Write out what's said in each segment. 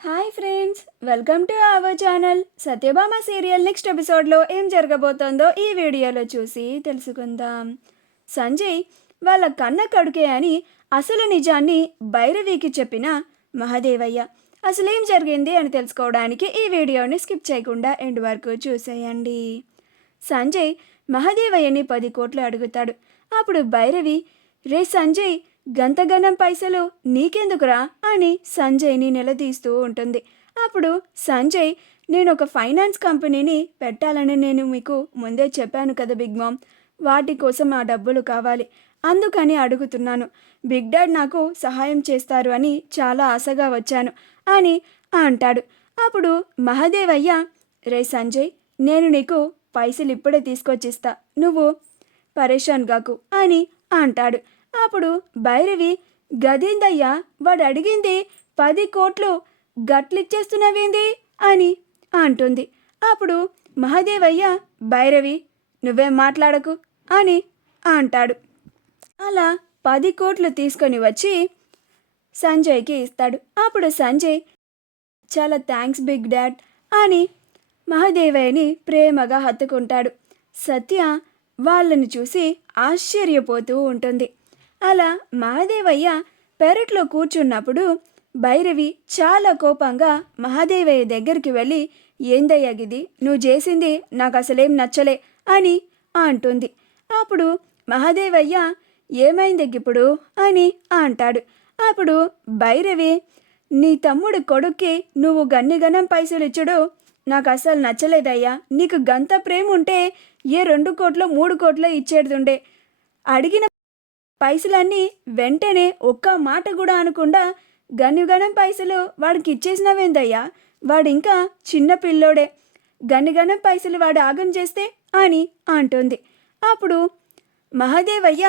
Hi friends, welcome to our channel. Satyabhama serial next ఎపిసోడ్లో ఏం జరగబోతోందో ఈ వీడియోలో చూసి తెలుసుకుందాం. సంజయ్ వాళ్ళ కన్న కడుకే అని అసలు నిజాన్ని భైరవికి చెప్పిన మహదేవయ్య అసలేం జరిగింది అని తెలుసుకోవడానికి ఈ వీడియోని స్కిప్ చేయకుండా ఎండ్ వరకు చూసేయండి. సంజయ్ మహదేవయ్యని 10 కోట్లు అడుగుతాడు. అప్పుడు భైరవి, రే సంజయ్, గంతగనం పైసలు నీకెందుకురా అని సంజయ్ని నిలదీస్తూ ఉంటుంది. అప్పుడు సంజయ్, నేను ఒక ఫైనాన్స్ కంపెనీని పెట్టాలని నేను మీకు ముందే చెప్పాను కదా బిగ్ మామ్, వాటి కోసం ఆ డబ్బులు కావాలి, అందుకని అడుగుతున్నాను. బిగ్ డాడ్ నాకు సహాయం చేస్తారు అని చాలా ఆశగా వచ్చాను అని అంటాడు. అప్పుడు మహదేవయ్య, రే సంజయ్, నేను నీకు పైసలు ఇప్పుడే తీసుకొచ్చిస్తా, నువ్వు పరేషాన్ గాకు అని అంటాడు. అప్పుడు భైరవి, గదేందయ్యా, వాడు అడిగింది 10 కోట్లు, గట్లిచ్చేస్తున్నావేంది అని అంటుంది. అప్పుడు మహదేవయ్య, భైరవి నువ్వేం మాట్లాడకు అని అంటాడు. అలా 10 కోట్లు తీసుకొని వచ్చి సంజయ్కి ఇస్తాడు. అప్పుడు సంజయ్, చాలా థ్యాంక్స్ బిగ్ డాడ్ అని మహదేవయ్యని ప్రేమగా హత్తుకుంటాడు. సత్య వాళ్ళని చూసి ఆశ్చర్యపోతూ ఉంటుంది. అలా మహదేవయ్య పెరట్లో కూర్చున్నప్పుడు భైరవి చాలా కోపంగా మహదేవయ్య దగ్గరికి వెళ్ళి, ఏందయ్యా గిది, నువ్వు చేసింది నాకు అసలేం నచ్చలే అని అంటుంది. అప్పుడు మహదేవయ్య, ఏమైందెగ్గిప్పుడు అని అంటాడు. అప్పుడు భైరవి, నీ తమ్ముడు కొడుక్కి నువ్వు గన్నిగనం పైసలు ఇచ్చుడు నాకు అసలు నచ్చలేదయ్యా. నీకు గంత ప్రేమ ఉంటే ఏ 2 కోట్లో 3 కోట్లో ఇచ్చేడుతుండే. అడిగిన పైసలన్నీ వెంటనే ఒక్క మాట కూడా అనకుండా గనిగనం పైసలు వాడికి ఇచ్చేసినవేందయ్యా. వాడు ఇంకా చిన్న పిల్లోడే, గనిగనం పైసలు వాడు ఆగం చేస్తే అని అంటుంది. అప్పుడు మహదేవయ్య,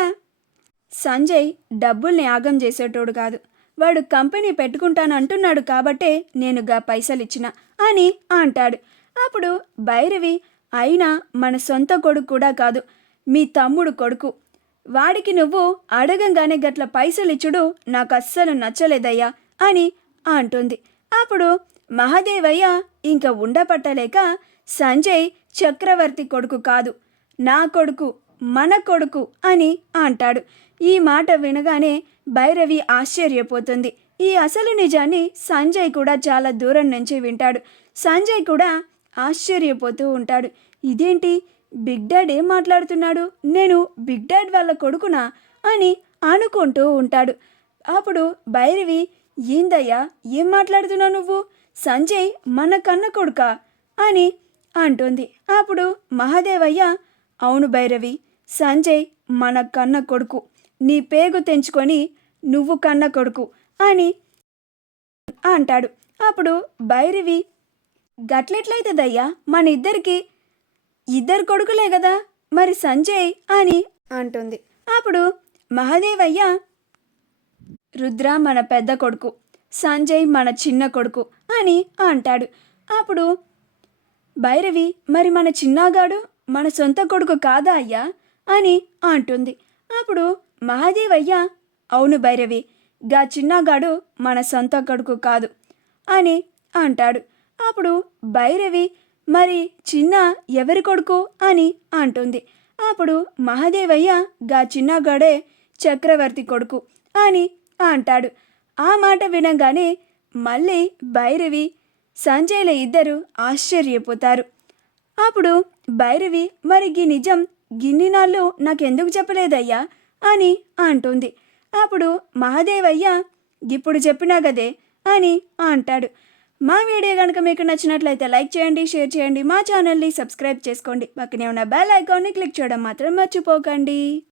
సంజయ్ డబ్బుల్ని ఆగం చేసేటోడు కాదు, వాడు కంపెనీ పెట్టుకుంటానంటున్నాడు కాబట్టే నేను గా పైసలు ఇచ్చిన అని అంటాడు. అప్పుడు భైరవి, అయినా మన సొంత కొడుకు కూడా కాదు, మీ తమ్ముడు కొడుకు, వాడికి నువ్వు అడగంగానే గట్ల పైసలు ఇచ్చుడు నాకు అస్సలు నచ్చలేదయ్యా అని అంటుంది. అప్పుడు మహదేవయ్య ఇంక ఉండపట్టలేక, సంజయ్ చక్రవర్తి కొడుకు కాదు, నా కొడుకు, మన కొడుకు అని అంటాడు. ఈ మాట వినగానే భైరవి ఆశ్చర్యపోతుంది. ఈ అసలు నిజాన్ని సంజయ్ కూడా చాలా దూరం నుంచి వింటాడు. సంజయ్ కూడా ఆశ్చర్యపోతూ ఉంటాడు. ఇదేంటి, బిగ్ డాడ్ ఏం మాట్లాడుతున్నాడు, నేను బిగ్ డాడ్ వాళ్ళ కొడుకునా అని అనుకుంటూ ఉంటాడు. అప్పుడు భైరవి, ఏందయ్యా, ఏం మాట్లాడుతున్నావు నువ్వు, సంజయ్ మన కన్న కొడుకా అని అంటుంది. అప్పుడు మహదేవయ్య, అవును భైరవి, సంజయ్ మన కన్న కొడుకు, నీ పేగు తెంచుకొని నువ్వు కన్న కొడుకు అని అంటాడు. అప్పుడు భైరవి, గట్లెట్లయితదయ్యా, మన ఇద్దరికి 2 కొడుకులే కదా, మరి సంజయ్ అని అంటుంది. అప్పుడు మహదేవయ్య, రుద్ర మన పెద్ద కొడుకు, సంజయ్ మన చిన్న కొడుకు అని అంటాడు. అప్పుడు భైరవి, మరి మన చిన్నగాడు మన సొంత కొడుకు కాదా అయ్యా అని అంటుంది. అప్పుడు మహదేవయ్య, అవును భైరవి, గా చిన్నగాడు మన సొంత కొడుకు కాదు అని అంటాడు. అప్పుడు భైరవి, మరి చిన్న ఎవరి కొడుకు అని అంటుంది. అప్పుడు మహదేవయ్య, గా చిన్నగాడే చక్రవర్తి కొడుకు అని అంటాడు. ఆ మాట వినగానే మళ్ళీ భైరవి, సంజయ్ల ఇద్దరు ఆశ్చర్యపోతారు. అప్పుడు భైరవి, మరి గీ నిజం గిన్ని నాళ్ళు నాకెందుకు చెప్పలేదయ్యా అని అంటుంది. అప్పుడు మహదేవయ్య, ఇప్పుడు చెప్పినా గదే అని అంటాడు. మా వీడియో కనుక మీకు నచ్చినట్లయితే లైక్ చేయండి, షేర్ చేయండి, మా ఛానల్ని సబ్స్క్రైబ్ చేసుకోండి, పక్కనే ఉన్న బెల్ ఐకాన్ని క్లిక్ చేయడం మాత్రం మర్చిపోకండి.